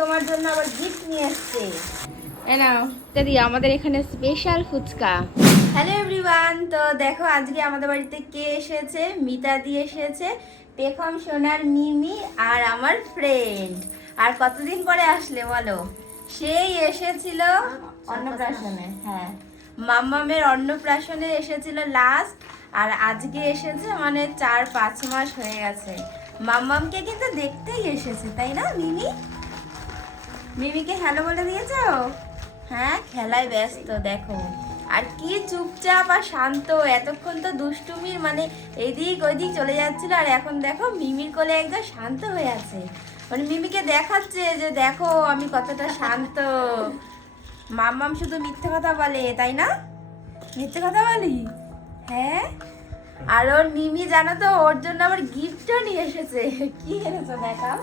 তোমার জন্য আবার গিফট নিয়ে এসেছে। এ নাও দিদি, আমাদের এখানে স্পেশাল ফুচকা। হ্যালো এভরিওয়ান, তো দেখো আজকে আমাদের বাড়িতে কে এসেছে। মিতাদি এসেছে, পেখম সোনার মিমি আর আমার ফ্রেন্ড। আর কতদিন পরে আসলে বলো? সেই এসেছিল অন্নপ্রাশনে। হ্যাঁ, মাম্মামের অন্নপ্রাশনে এসেছিল লাস্ট। আর আজকে এসেছে, মানে 4-5 মাস হয়ে গেছে। মাম্মামকে কিন্তু দেখতেই এসেছে, তাই না মিমি? মিমিকে হ্যালো বলে দিয়েছো? হ্যাঁ, খেলায় ব্যস্ত দেখো। আর কি চুপচাপ আর শান্ত, এতক্ষণ তো দুষ্টুমির মানে এদিক ওইদিক চলে যাচ্ছিল, আর এখন দেখো মিমির কোলে একদম শান্ত হয়ে আছে। মানে মিমিকে দেখাচ্ছে যে দেখো আমি কতটা শান্ত। মাম্মাম শুধু মিথ্যে কথা বলে, তাই না? মিথ্যে কথা বলি? হ্যাঁ। আর ওর মিমি জানো তো, ওর জন্য আবার গিফটও নিয়ে এসেছে। কি এনেছো দেখাও।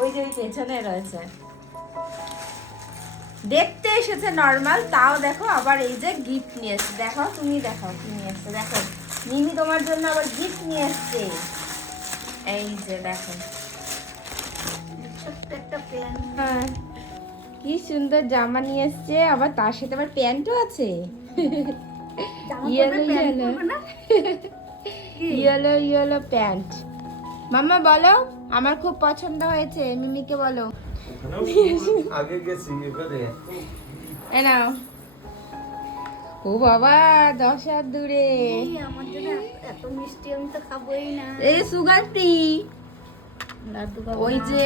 ওই যে ওই পেছনে রয়েছে। দেখতে এসেছে নর্মাল, তাও দেখো আবার এই যে গিফট নিয়ে এসছে। দেখাও, তুমি দেখাও কি নিয়ে এসছে। দেখো মিমি তোমার জন্য আবার গিফট নিয়ে এসছে। এই যে দেখো, ছোট্ট একটা প্যান্ট। হ্যাঁ, কি সুন্দর জামা নিয়ে এসছে, আবার তার সাথে আবার প্যান্টও আছে। Yellow yellow yellow yellow pant. মাম্মা বলো, আমার খুব পছন্দ হয়েছে। মিমিকে বলো। আগে গেছি এবারে এ নাও। ও বাবা, 10 হাত দূরে। আমার জন্য এত মিষ্টি আমি তো খাবোই না। এই সুগার ফ্রি। লাড্ডু খাবো ওই না। যে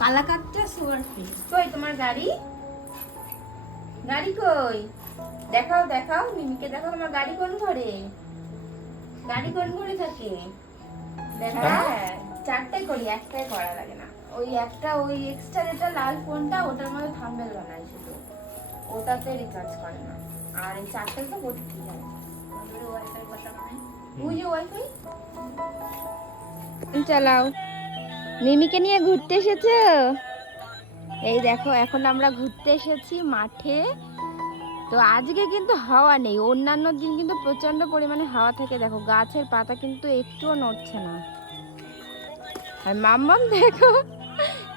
কালাকাতটা সুগার ফ্রি। কই তোমার গাড়ি? গাড়ি কই? দেখাও দেখাও, মিমিকে দেখাও তোমার গাড়ি কোন ঘরে। গাড়ি কোন ঘরে থাকে? হ্যাঁ, 4টে করি, একটাই করা লাগে না। ওই একটা ওই এক্সট্রা যেটা লাল ফোনটা, ওটার মধ্যে থাম্বনেল বানাই শুধু, ওটাতে রিচার্জ করে না। আর এই 4টে তো বডি ঠিক আছে। আমাদের ওয়াইফাই বসানো নেই। ওই যে ওয়াইফাই চালাও। মিমিকে নিয়ে ঘুরতে এসেছো? এই দেখো, এখন আমরা ঘুরতে এসেছি মাঠে। তো আজকে কিন্তু হাওয়া নেই, অন্যান্য দিন কিন্তু প্রচন্ড পরিমাণে হাওয়া থাকে। দেখো গাছের পাতা কিন্তু একটুও নড়ছে না। আর মাম্মাম দেখো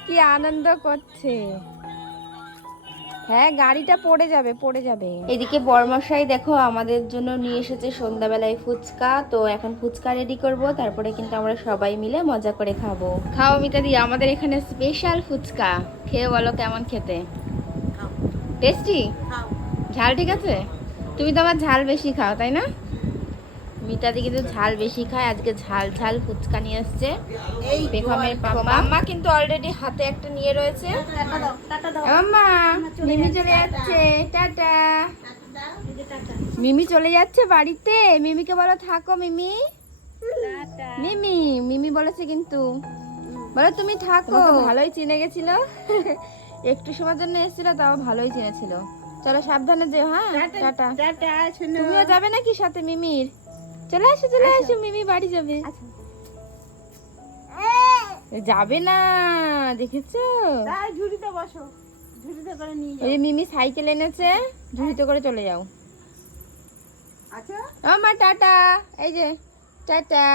কি আনন্দ করছে। হ্যাঁ, গাড়িটা পড়ে যাবে পড়ে যাবে। এদিকে বড়মশাই দেখো আমাদের জন্য নিয়ে এসেছে সন্ধ্যাবেলায় ফুচকা। তো এখন ফুচকা রেডি করব, তারপরে কিন্তু আমরা সবাই মিলে মজা করে খাবো। খাও মিতাদি, আমাদের এখানে স্পেশাল ফুচকা। খেয়ে বলো কেমন খেতে। খাও টেস্টি? খাও। ঝাল ঠিক আছে? তুমি তো আবার ঝাল বেশি খাও, তাই না? মিতাদি কিন্তু ঝাল বেশি খায়। আজকে ঝাল ঝাল ফুচকা নিয়ে এসছে এই বেগমের পাপা। মাম্মা কিন্তু অলরেডি হাতে একটা নিয়ে রয়েছে। টাটা দাও, টাটা দাও। মাম্মা, মিমি চলে যাচ্ছে, টাটা। এই যে টাটা। মিমি চলে যাচ্ছে বাড়িতে। মিমিকে বলো থাকো মিমি। টাটা। মিমি মিমি বলেছে কিন্তু, বলো তুমি থাকো। ভালোই চিনে গেছিল। একটু সময়ের জন্য এসেছিল, তাও ভালোই চিনেছিল। চলো সাবধানে যেও। হ্যাঁ, টাটা। টাটা শোনো। তুমিও যাবে নাকি সাথে মিমির? চলে আসো চলে আসো, মিমি বাড়ি যাবে। যাবে না, দেখেছো? তাই ঝুড়িতে বসো, ঝুড়িতে করে নিয়ে ওই যাও। যে মিমি সাইকেল এনেছে, ঝুড়িতে করে চলে যাও। আচ্ছা আমার টাটা। এই যে টাটা।